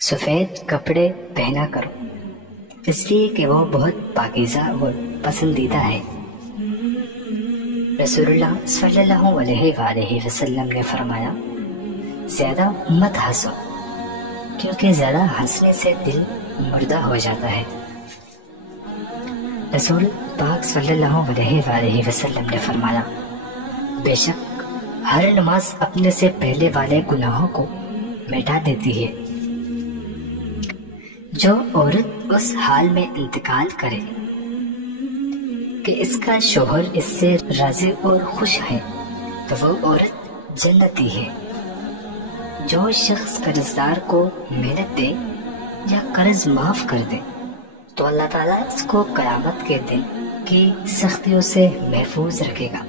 سفید کپڑے پہنا کرو، اس لیے کہ وہ بہت پاکیزہ اور پسندیدہ ہے۔ رسول اللہ صلی اللہ علیہ وآلہ وسلم نے فرمایا، زیادہ مت ہنسو، کیونکہ زیادہ ہنسنے سے دل مردہ ہو جاتا ہے۔ رسول پاک صلی اللہ علیہ وآلہ وسلم نے فرمایا، بے شک ہر نماز اپنے سے پہلے والے گناہوں کو مٹا دیتی ہے۔ جو عورت اس حال میں انتقال کرے کہ اس کا شوہر اس سے راضی اور خوش ہے تو وہ عورت جنتی ہے۔ جو شخص قرضدار کو محنت دے یا قرض معاف کر دے تو اللہ تعالیٰ اس کو قیامت کے دن کی سختیوں سے محفوظ رکھے گا۔